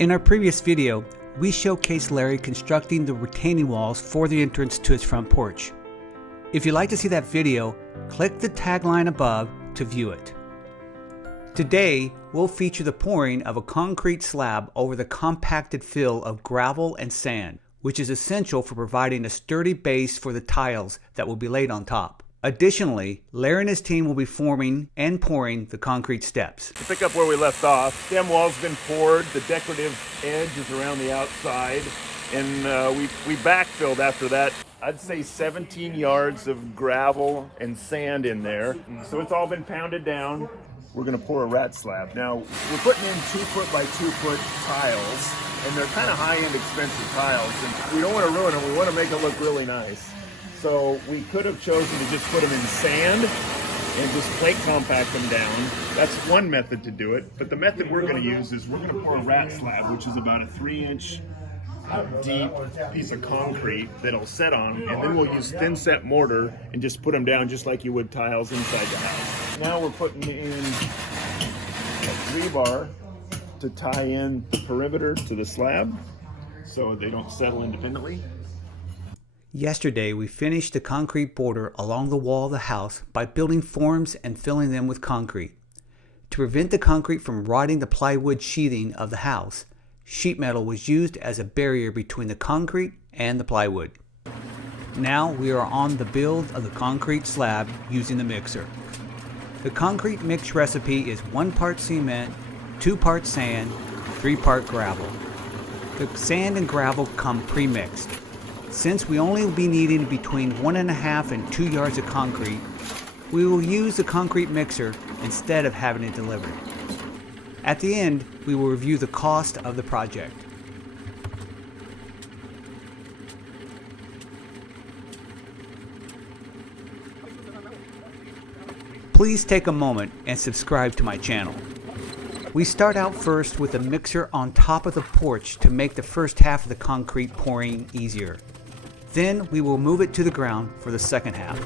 In our previous video, we showcased Larry constructing the retaining walls for the entrance to his front porch. If you'd like to see that video, click the tagline above to view it. Today, we'll feature the pouring of a concrete slab over the compacted fill of gravel and sand, which is essential for providing a sturdy base for the tiles that will be laid on top. Additionally, Larry and his team will be forming and pouring the concrete steps. To pick up where we left off, stem wall's been poured, the decorative edge is around the outside, and we backfilled after that. I'd say 17 yards of gravel and sand in there. So it's all been pounded down. We're gonna pour a rat slab. Now, we're putting in 2 foot by 2 foot tiles, and they're kind of high-end expensive tiles, and we don't want to ruin them, we want to make it look really nice. So we could have chosen to just put them in sand and just plate compact them down. That's one method to do it. But the method we're going to use is we're going to pour a rat slab, which is about a 3-inch deep piece of concrete that'll set on, and then we'll use thin set mortar and just put them down just like you would tiles inside the house. Now we're putting in a rebar to tie in the perimeter to the slab so they don't settle independently. Yesterday, we finished the concrete border along the wall of the house by building forms and filling them with concrete. To prevent the concrete from rotting the plywood sheathing of the house, sheet metal was used as a barrier between the concrete and the plywood. Now we are on the build of the concrete slab using the mixer. The concrete mix recipe is 1 part cement, 2 parts sand, 3 part gravel. The sand and gravel come pre-mixed. Since we only will be needing between 1.5 and 2 yards of concrete, we will use the concrete mixer instead of having it delivered. At the end, we will review the cost of the project. Please take a moment and subscribe to my channel. We start out first with a mixer on top of the porch to make the first half of the concrete pouring easier. Then we will move it to the ground for the second half.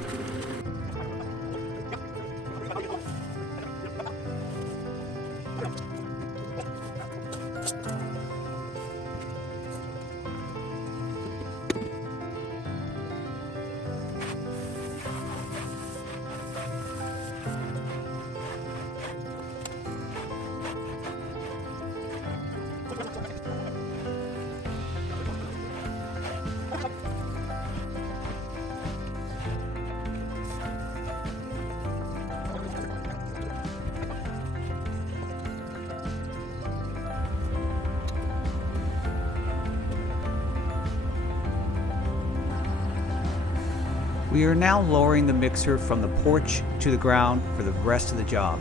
We are now lowering the mixer from the porch to the ground for the rest of the job.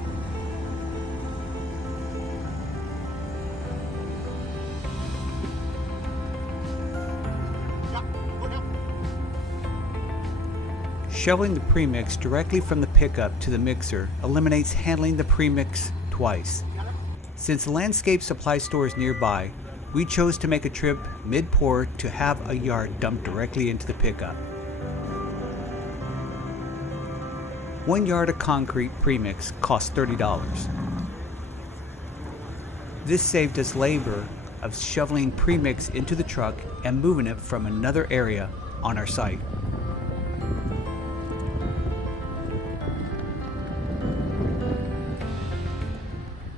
Shoveling the premix directly from the pickup to the mixer eliminates handling the premix twice. Since the landscape supply store is nearby, we chose to make a trip mid-pour to have a yard dumped directly into the pickup. 1 yard of concrete premix costs $30. This saved us labor of shoveling premix into the truck and moving it from another area on our site.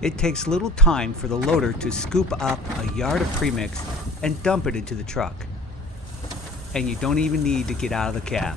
It takes little time for the loader to scoop up a yard of premix and dump it into the truck. And you don't even need to get out of the cab.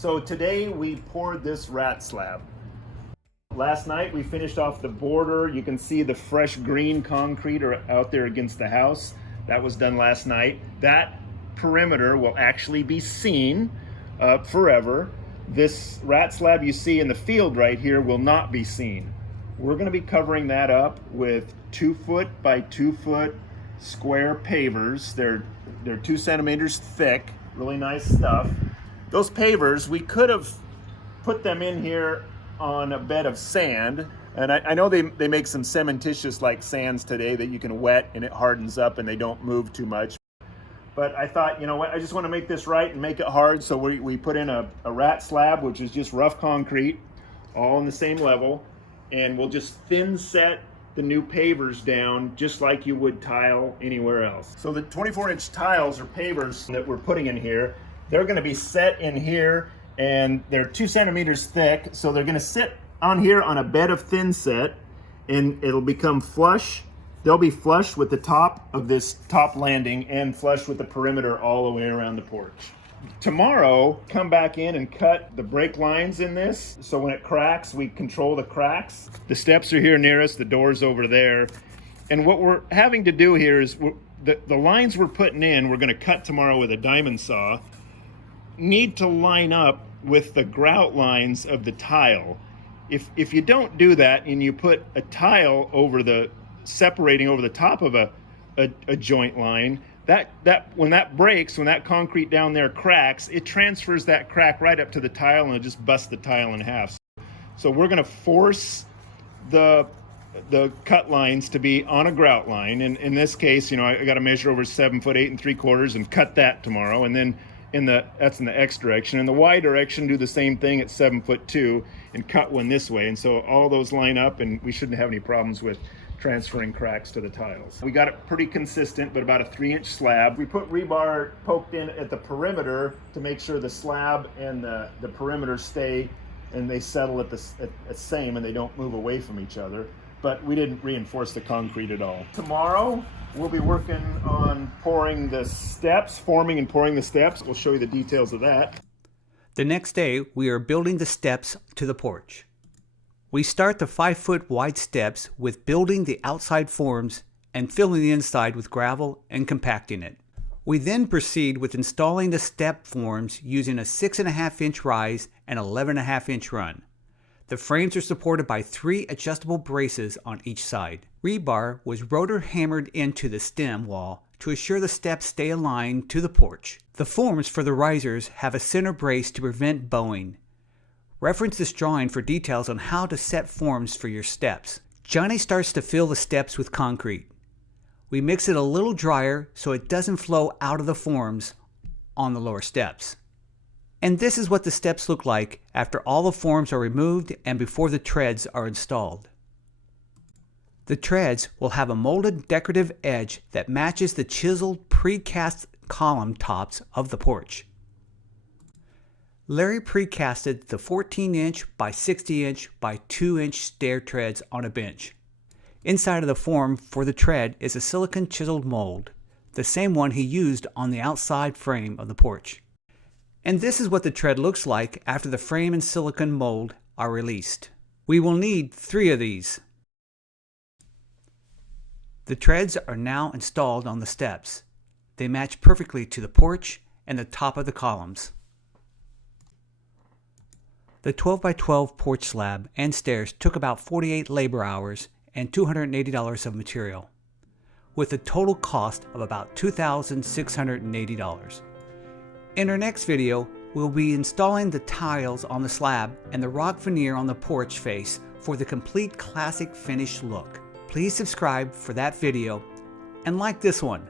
So today we poured this rat slab. Last night we finished off the border. You can see the fresh green concrete out there against the house. That was done last night. That perimeter will actually be seen forever. This rat slab you see in the field right here will not be seen. We're going to be covering that up with 2 foot by 2 foot square pavers. They're 2 centimeters thick, really nice stuff. Those pavers, we could have put them in here on a bed of sand, and I know they make some cementitious like sands today that you can wet and it hardens up and they don't move too much. But I thought, you know what, I just want to make this right and make it hard, so we put in a rat slab, which is just rough concrete, all on the same level, and we'll just thin set the new pavers down just like you would tile anywhere else. So the 24-inch tiles or pavers that we're putting in here, they're going to be set in here, and they're 2 centimeters thick, so they're going to sit on here on a bed of thin set, and it'll become flush. They'll be flush with the top of this top landing and flush with the perimeter all the way around the porch. Tomorrow, come back in and cut the break lines in this, so when it cracks, we control the cracks. The steps are here near us, the door's over there, and what we're having to do here is the lines we're putting in, we're going to cut tomorrow with a diamond saw, need to line up with the grout lines of the tile. If you don't do that and you put a tile over separating over the top of a joint line, that when that breaks, when that concrete down there cracks, it transfers that crack right up to the tile and it just busts the tile in half. So we're going to force the cut lines to be on a grout line, and in this case, I got to measure over 7 foot 8 3/4 and cut that tomorrow, and then that's in the X direction. In the Y direction, do the same thing at 7 foot 2 and cut one this way, and so all those line up, and we shouldn't have any problems with transferring cracks to the tiles. We got it pretty consistent, but about a 3-inch slab. We put rebar poked in at the perimeter to make sure the slab and the perimeter stay and they settle at the same and they don't move away from each other. But we didn't reinforce the concrete at all. Tomorrow, we'll be working on pouring the steps, forming and pouring the steps. We'll show you the details of that. The next day, we are building the steps to the porch. We start the 5-foot wide steps with building the outside forms and filling the inside with gravel and compacting it. We then proceed with installing the step forms using a 6.5-inch rise and 11.5-inch run. The frames are supported by 3 adjustable braces on each side. Rebar was rotor hammered into the stem wall to assure the steps stay aligned to the porch. The forms for the risers have a center brace to prevent bowing. Reference this drawing for details on how to set forms for your steps. Johnny starts to fill the steps with concrete. We mix it a little drier so it doesn't flow out of the forms on the lower steps. And this is what the steps look like after all the forms are removed and before the treads are installed. The treads will have a molded decorative edge that matches the chiseled precast column tops of the porch. Larry precasted the 14-inch by 60-inch by 2-inch stair treads on a bench. Inside of the form for the tread is a silicone chiseled mold, the same one he used on the outside frame of the porch. And this is what the tread looks like after the frame and silicone mold are released. We will need 3 of these. The treads are now installed on the steps. They match perfectly to the porch and the top of the columns. The 12 by 12 porch slab and stairs took about 48 labor hours and $280 of material, with a total cost of about $2,680. In our next video, we'll be installing the tiles on the slab and the rock veneer on the porch face for the complete classic finished look. Please subscribe for that video and like this one.